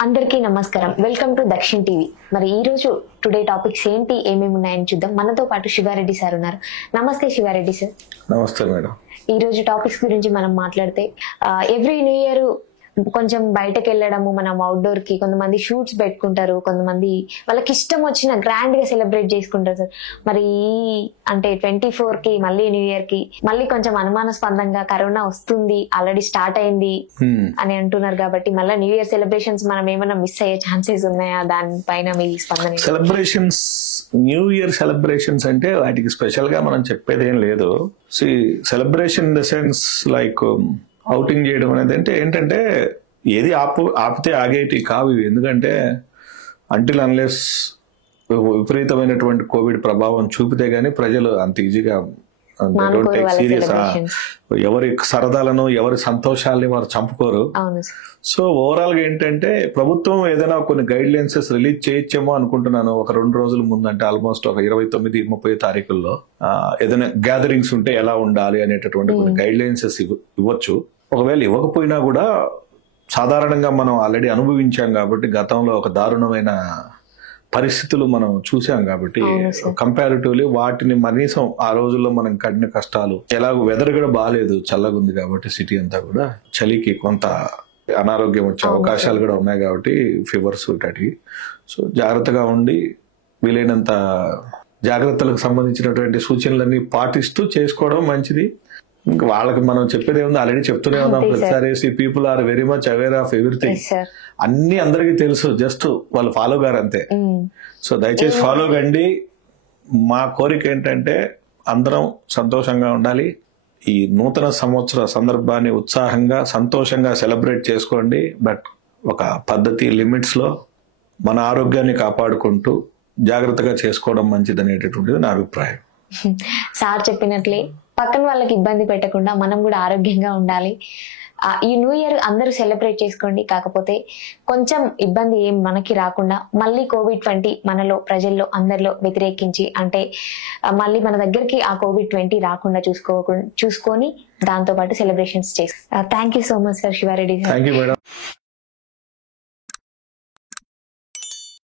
అందరికీ నమస్కారం. Welcome to Dakshin TV. మరి ఈ రోజు టుడే టాపిక్స్ ఏంటి, ఏమేమి ఉన్నాయని చూద్దాం. మనతో పాటు శివారెడ్డి సార్ ఉన్నారు. నమస్తే శివారెడ్డి సార్. నమస్తే మేడం. ఈ రోజు టాపిక్స్ గురించి మనం మాట్లాడితే ఎవ్రీ న్యూ ఇయర్ కొంచెం బయటకు వెళ్ళడము, మనం అవుట్డోర్ కి కొంతమంది షూట్స్ పెట్టుకుంటారు, కొంతమంది వాళ్ళకి ఇష్టం వచ్చిన గ్రాండ్ గా సెలబ్రేట్ చేసుకుంటారు సార్. మరి అంటే 24 కి మళ్ళీ న్యూ ఇయర్ కి మళ్ళీ కొంచెం అనుమానాస్పదంగా కరోనా వస్తుంది, ఆల్రెడీ స్టార్ట్ అయింది అని అంటున్నారు. కాబట్టి మళ్ళీ న్యూ ఇయర్ సెలబ్రేషన్స్ మనం ఏమైనా మిస్ అయ్యే ఛాన్సెస్ ఉన్నాయా? దానిపైన మీ స్పందన. సెలబ్రేషన్స్, న్యూ ఇయర్ సెలబ్రేషన్స్ అంటే వాటికి స్పెషల్ గా మనం చెప్పేది ఏం లేదు. Celebration in the sense like outing చేయడం అనేది అంటే ఏంటంటే ఏది ఆపితే ఆగేటి కావు ఇవి. ఎందుకంటే అంటిల్ అన్లెస్ విపరీతమైనటువంటి కోవిడ్ ప్రభావం చూపితే గానీ ప్రజలు అంత ఈజీగా డోంట్ టేక్ సీరియస్. ఎవరి సరదాలను, ఎవరి సంతోషాలని వారు చంపుకోరు. సో ఓవరాల్ గా ఏంటంటే ప్రభుత్వం ఏదైనా కొన్ని గైడ్ లైన్సెస్ రిలీజ్ చేయొచ్చేమో అనుకుంటున్నాను. ఒక 2 రోజుల ముందు అంటే ఆల్మోస్ట్ ఒక 29-30 తారీఖుల్లో ఏదైనా గ్యాదరింగ్స్ ఉంటే ఎలా ఉండాలి అనేటటువంటి కొన్ని గైడ్ లైన్సెస్ ఇవ్వచ్చు. ఒకవేళ ఇవ్వకపోయినా కూడా సాధారణంగా మనం ఆల్రెడీ అనుభవించాం కాబట్టి, గతంలో ఒక దారుణమైన పరిస్థితులు మనం చూసాం కాబట్టి కంపారిటివ్లీ వాటిని కనీసం ఆ రోజుల్లో మనం కడిన కష్టాలు, ఎలాగో వెదర్ కూడా బాగాలేదు, చల్లగా ఉంది కాబట్టి సిటీ అంతా కూడా, చలికి కొంత అనారోగ్యం వచ్చే అవకాశాలు కూడా ఉన్నాయి కాబట్టి ఫీవర్స్ ఇటాటి. సో జాగ్రత్తగా ఉండి వీలైనంత జాగ్రత్తలకు సంబంధించినటువంటి సూచనలన్నీ పాటిస్తూ చేసుకోవడం మంచిది. ఇంకా వాళ్ళకి మనం చెప్పేది ఏముంది, ఆల్రెడీ చెప్తూనే ఉన్నాం ప్రతిసారి. People are very much aware of everything. అన్ని అందరికీ తెలుసు, జస్ట్ వాళ్ళు ఫాలో గారు అంతే. సో దయచేసి ఫాలో కండి. మా కోరిక ఏంటంటే అందరం సంతోషంగా ఉండాలి. ఈ నూతన సంవత్సర సందర్భాన్ని ఉత్సాహంగా, సంతోషంగా సెలబ్రేట్ చేసుకోండి. బట్ ఒక పద్ధతి, లిమిట్స్ లో మన ఆరోగ్యాన్ని కాపాడుకుంటూ జాగ్రత్తగా చేసుకోవడం మంచిది అనేటటువంటిది నా అభిప్రాయం. సార్ చెప్పినట్లే పక్కన వాళ్ళకి ఇబ్బంది పెట్టకుండా మనం కూడా ఆరోగ్యంగా ఉండాలి. ఈ న్యూ ఇయర్ అందరూ సెలబ్రేట్ చేసుకోండి. కాకపోతే కొంచెం ఇబ్బంది ఏం మనకి రాకుండా, మళ్ళీ కోవిడ్-20 మనలో, ప్రజల్లో, అందరిలో వ్యతిరేకించి, అంటే మళ్ళీ మన దగ్గరికి ఆ కోవిడ్-20 రాకుండా చూసుకొని దాంతో పాటు సెలబ్రేషన్స్ చేసి. Thank you so much sir, Siva Reddy sir. Thank you madam.